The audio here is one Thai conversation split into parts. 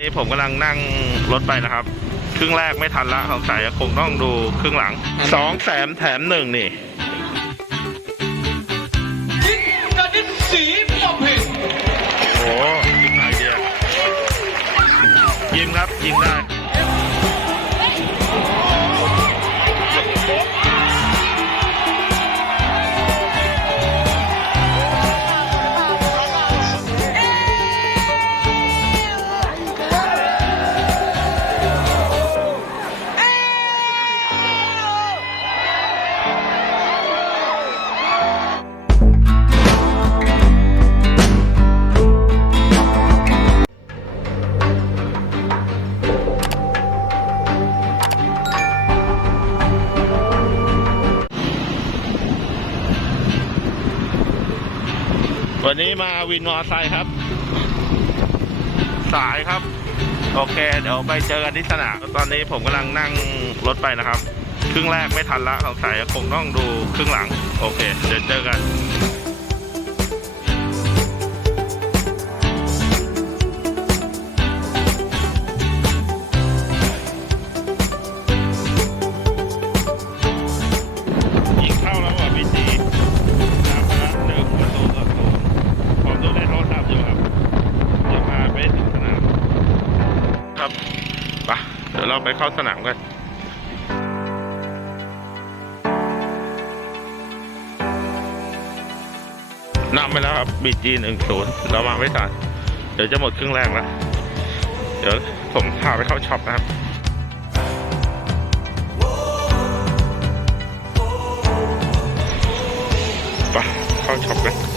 นี่ผมกำลังนั่งรถไปนะครับ ครึ่งแรกไม่ทันละสงสัยคงต้องดูครึ่งหลังสองแถมแถมหนึ่งนี่กระดิ่งสีปอมเพชรโอ้ยิงไอเดียยิงครับยิงได้ วันนี้มาวินมอไซค์ครับ สายครับ โอเค เดี๋ยวไปเจอกันที่สนามตอนนี้ผมกำลังนั่งรถไปนะครับ ครึ่งแรกไม่ทันละสงสัยคงต้องดูครึ่งหลัง โอเค เดี๋ยวเจอกัน เดี๋ยวเราไปเข้าสนามกันนำไปแล้วครับบีจีหนึ่งศูนย์เรามาไม่ทันเดี๋ยวจะหมดครึ่งแรกแล้ว เดี๋ยวผมพาไปเข้าช็อปนะครับไปเข้าช็อปกัน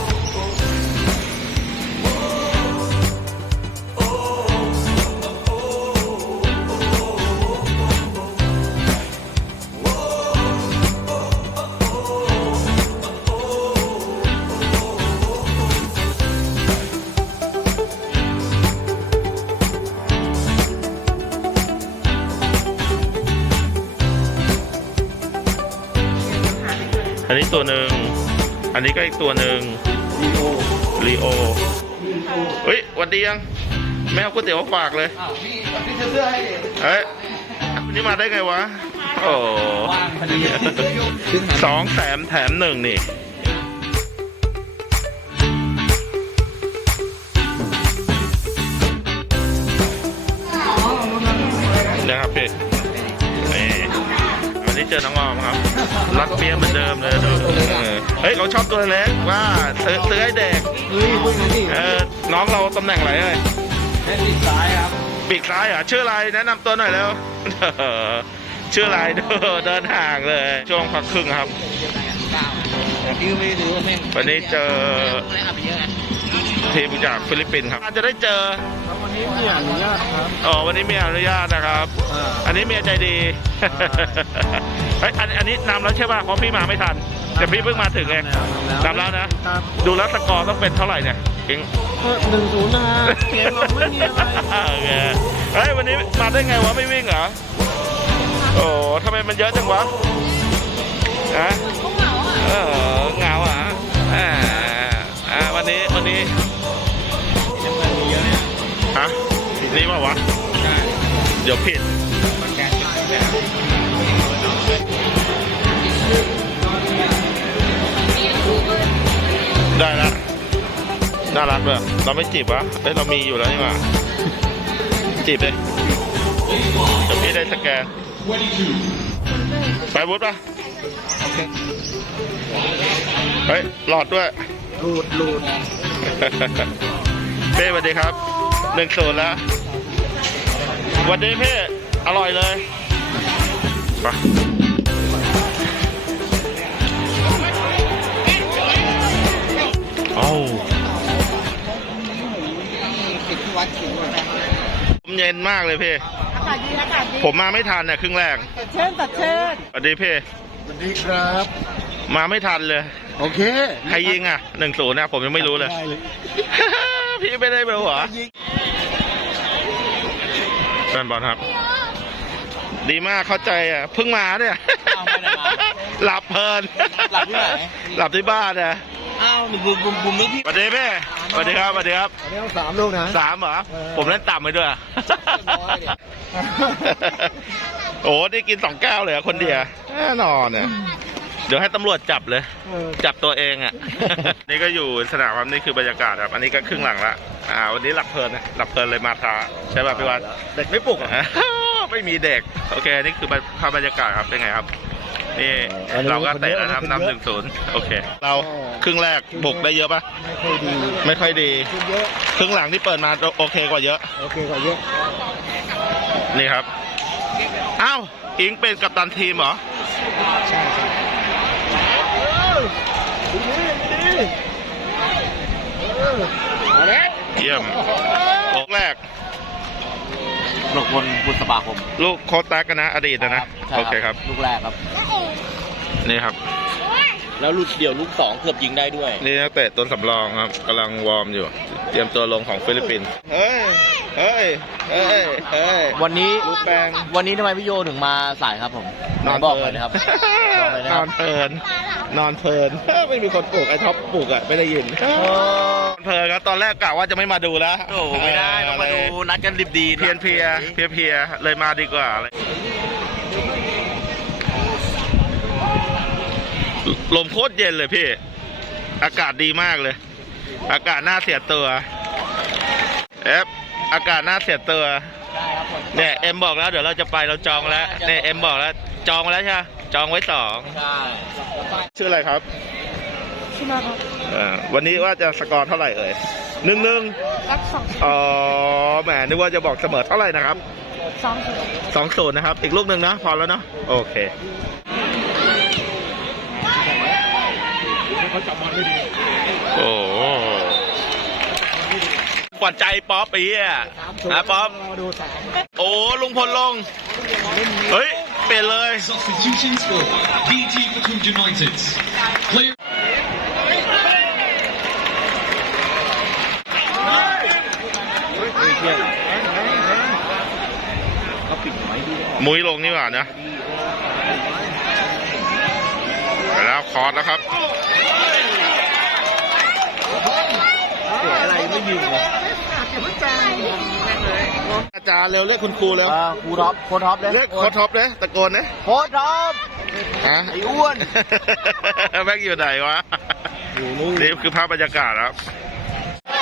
อันนี้ก็อีกตัวหนึ่งลีโอเฮ้ยหวันดียังแม่เอาก๋วยเตี๋ยวมาฝากเลยอ้าวพี่พี่ซื้อเสื้อให้เด็กเฮ้ยวันนี้มาได้ไงวะ โอ้ว่างพอดี สองแถมแถมหนึ่งนี่ จอน้องออมครับ รักเปียเหมือนเดิมเลยดูเออเฮ้ยเขาชอบตัวเล็กว่าซื้อซื้อให้เด็กเฮ้ยพูดงั้นดิเออน้องเราตำแหน่งอะไรเอ่ยเล่นติดซ้ายครับปีกซ้ายเหรอะชื่ออะไรแนะนำตัวหน่อยแล้วชื่ออะไรดูเดินห่างเลย ช่วงพักครึ่งครับพี่ไม่รู้ว่าแม่งวันนี้เจอไม่ เอาไปเยอะไงทีมจากฟิลิปปินส์ครับอาจจะได้เจอวันนี้มีอนุญาตครับอ๋อวันนี้มีอนุญาตนะครับ อันนี้เมียใจดีเฮ้ยอันอันนี้นำแล้วใช่ป่ะเพราะพี่มาไม่ทัน แต่พี่เพิ่งมาถึงเองนำแล้วนะครับดูแล้วสกอร์ต้องเป็นเท่าไหร่เนี่ยเองหนึ่งศูนย์นะเกมเราไม่มีอะไรโอเคเฮ้ยวันนี้มาได้ไงวะไม่วิ่งเหรอโอ้ทำไมมันเยอะจังวะฮะเออเหงาอะอ่าอ่าวันนี้วันนี้ะนี่ป่าวะ เดี๋ยวผิดได้แล้วน่ารักเลยเราไม่จีบวะเอ้ยเรามีอยู่แล้วนี่หว่าจีบเลยเดี๋ยวพี่ได้สแกนไปบุ๊ดปะเฮ้ยหลอดด้วยรูดรูดเพ่สวัสดีครับ หนึ่งศูนย์แล้วสวันนี้เพ่อร่อยเลยไปเอาติดที่วัดขิงหมดผมเย็นมากเลยเพ่อากาศดีอากาศดีผมมาไม่ทันเนี่ยครึ่งแรกตัดเชิญตัดเชิญสวัสดีเพ่สวัสดีครับ มาไม่ทันเลย โอเคใครยิงอะหนึ่งศูนย์นะผมยังไม่รู้เลยได้เลยพี่ไม่ได้เบลเหรอยิง แฟนบอลครับ ดีมากเข้าใจอะเพิ่งมาเนี่ยอ้าวไม่ได้มา หลับเพลินหลับที่ไหน หลับที่บ้านนะอ้าวบุมบุมบุมนี่พี่สวัสดีพี่สวัสดีครับสวัสดีครับอันนี้ต้องสามลูกนะ สามเหรอเออ ผมเล่นต่ำไปด้วยร้อยเนี่ย โอ้ได้กินสองแก้วเลยเหรอคนเดียวแน่นอนเนี่ยเดี๋ยวให้ตำรวจจับเลย เออ จับตัวเองอะ นี่ก็อยู่สนามครับนี่คือบรรยากาศครับ อันนี้ก็ครึ่งหลังละ อ่าวันนี้หลับเพลินนะหลับเพลินเลยมาช้าใช่ป่ะพี่วัดเด็กไม่ปลุกอะไม่มีเด็ก โอเค นี่คือภาพบรรยากาศครับเป็นไงครับนี่เออเราก็เตะแล้วคนเยอะนำนำหนึ่งศูนย์โอเค เราโอ้ครึ่งแรกบุกได้เยอะปะไม่ค่อยดีไม่ค่อยดีขึ้นเยอะครึ่งหลังที่เปิดมาโอเคกว่าเยอะโอเคกว่าเยอะ นี่ครับอ้าวอิงเป็นกัปตันทีมเหรอใช่ใช่ดีดี เออเอาละเยี่ยมโอกแรกปลกวนบุษบาคมลูกโค้ชตักกันนะอดีตนะนะใช่โอเคครับ ลูกแรกครับ นี่ครับ แล้วลูกเดี่ยวลูกสองเกือบยิงได้ด้วย นี่นักเตะตัวสำรองครับกำลังวอร์มอยู่ เตรียมตัวลงของฟิลิปปินส์เฮ้ย เฮ้ย เฮ้ย เฮ้ย วันนี้ลูกแปลง วันนี้ทำไมพี่โยถึงมาสายครับผมไหนบอกเลยนะครับบอกเลยนะนคอรับนเพลิน นอนเพลิน ไม่มีคนปลุกไอ้ท็อปปลุกอะ ไม่ได้ยิน โอ้ เพลินครับตอนแรกกะว่าจะไม่มาดูแล้วโหไม่ได้ต้องมาดูนัดกันดิบดีเพียนเพลียเพลียเพลียเลยมาดีกว่าอะไรลมโคตรเย็นเลยพี่ อากาศดีมากเลย อากาศน่าเสียตัวเอฟอากาศน่าเสียตัวใช่ครับผมเนี่ยเอ็มบอกแล้วเดี๋ยวเราจะไปเราจองแล้วเนี่ยเอ็มบอกแล้วจองไว้แล้วใช่ไหมจองไว้สองใช่ชื่ออะไรครับ ชิมาครับเอ่อวันนี้ว่าจะสกอร์เท่าไหร่เอ่ยหนึ่งหนึ่งรักสองอ๋อแหมนึกว่าจะบอกเสมอเท่าไหร่นะครับสองศูนย์สองศูนย์นะครับ อีกลูกหนึ่งนะพอแล้วเนาะโอเคโอ้โหขวัญใจป๊อปอีอะสามศูนย์นะป๊อปเรามาดูสามโอ้ลุงพลลง เฮ้ย เปลี่ยนเลย Substitutions for BT Batum United. มุ้ยลงนี่หว่านะไปแล้วคอร์สแล้วครับเสียอะไรไม่ยิงเลยอาจารย์เร็วเรียกคุณครูเร็วอ่าครูท็อปโค้ชท็อปเลยเรียกโค้ชท็อปเลยตะโกนนะโค้ชท็อปฮะไอ้อ้วนแม็กอยู่ไหนวะอยู่นู่นนี่คือภาพบรรยากาศครับ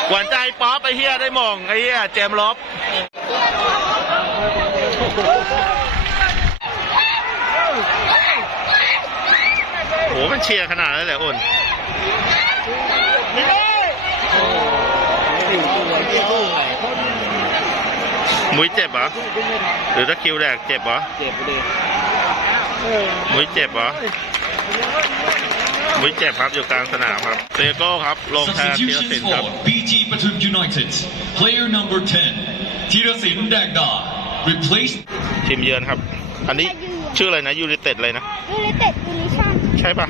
หวานใจป๊อปไอ้เฮียได้หมองไอ้เฮียเจมส์ลบ โหมันเชียร์ขนาดนั้นเลยอุ่นมุ้ยเจ็บเหรอ หรือถ้าคิวแดกเจ็บเหรอ เจ็บไปเลยมุ้ยเจ็บเหรอมุ้ยเจ็บครับอยู่กลางสนามครับเตโก้ครับ ลงแทนธีรศิลป์ครับ BT Batum United. Player number 10, Tirasin Dagda. Replaced ทีมเยือนครับ อันนี้ชื่ออะไรนะยูริเต็ดเลยนะ ยูไนเต็ดยูนิชั่นใช่ปะ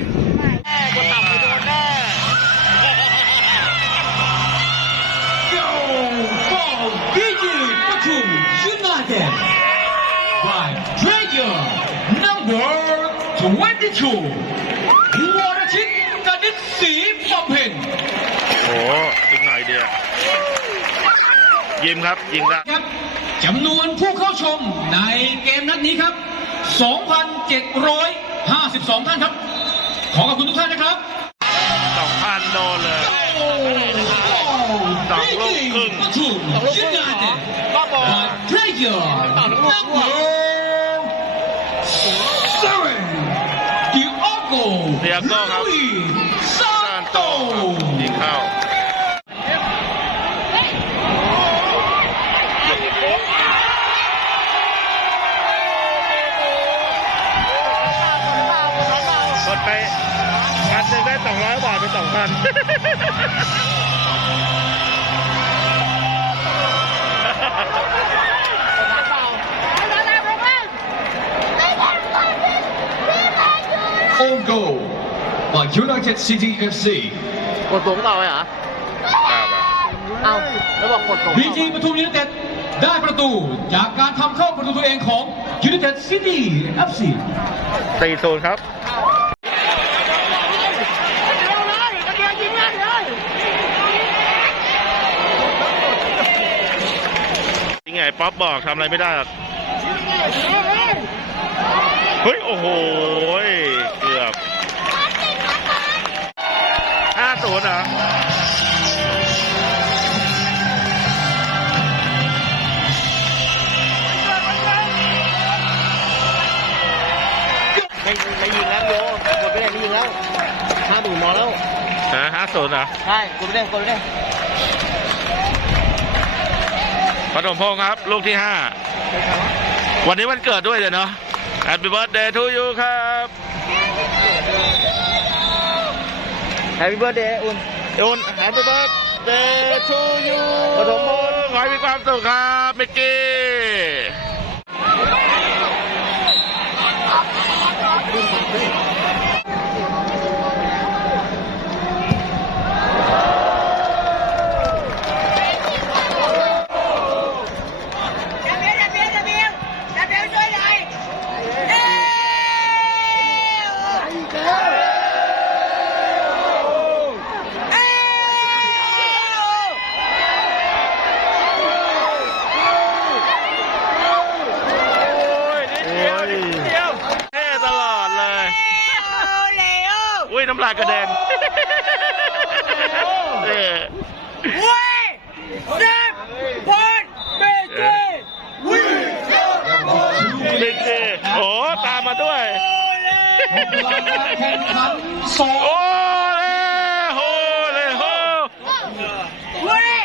Go for BT Batum United by player number 22. วรชิตกนิษฐ์ศรีบำเพ็ญโอ้อีกหน่อยเดียว ยิมครับ ยิงได้ครับ จำนวนผู้เข้าชมในเกมนัดนี้ครับ 2,752 ท่านครับ ขอขอบคุณทุกท่านนะครับ สองพันโดนเลย สองลูกครึ่งปทุมยูไนเต็ดและเพลเยอร์นัมเบอร์เซเว่นดิโอโก Diego ครับซ Own goal by United City FC กดสูงต่อไปเหรอ เอ้าแล้วบอกกดสูงบีจีปทุมยูไนเต็ดได้ประตูจากการทำเข้าประตูตัวเองของ United City FC สี่ศูนย์ครับ เดียวเลยกระเดียวยิงเลย ไงป๊อปบอกทำอะไรไม่ได้หรอกเฮ้ย โอ้โห เกือบห้าศูนย์เหรอไม่ไม่ยิงแล้วโยกดไปเลยไม่ยิงแล้วห้าหมื่นมอแล้วฮะห้าศูนย์เหรอ ใช่กดไปเลยกดไปเลย ปฐมพงศ์ครับ ลูกที่ห้าวันนี้วันเกิดด้วยเลยเนาะ Happy birthday to you ครับแฮปปี้เบิร์ดเดย์อุ่นอุ่น Happy birthday to you ปฐมพงศ์ขอให้มีความสุขครับเมกกี้ Đạp béo, đạp béo, đạp béo. Đạp béo dưới lại. Eo! Eo! โอ้ยเท่ตลอดเลย Eo, Leo! อุ้ย น้ำลายกระเด็นเท่ Quay! Đạp! Một! Bê chê! เมกกี้โอ้ตามมาด้วยหมดเวลาการแข่งขันสองโอ้เลโฮเลโฮ Quay!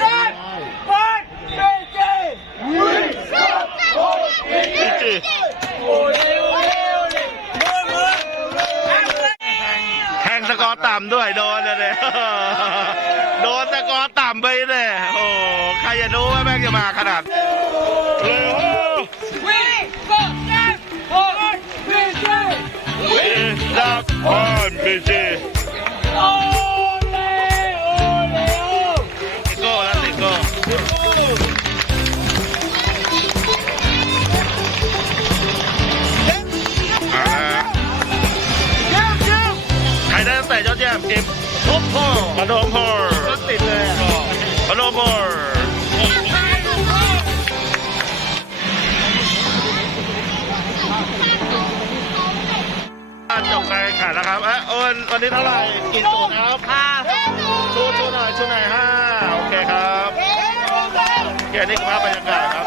Đạp! Một! Bê chê! เมกกี้ แทงสกอร์ต่ำ ด้วยโดนเลยโดนสกอร์ต่ำไปเลยโอ้ใครจะรู้ว่าแม่งจะมาขนาดเร็ว Quay! Go! Đạp! Một! Bê chê! ดับออนบีจี พ่อมาโดมพ่อติดเลยอะมาโดมพ่อจบการแข่งขันนะครับเอ้ยโอนวันนี้เท่าไหร่กี่ศูนย์ครับห้าชูชูหน่อยชูหน่อยห้าโอเคครับโอเคนี่คือภาพบรรยากาศครับ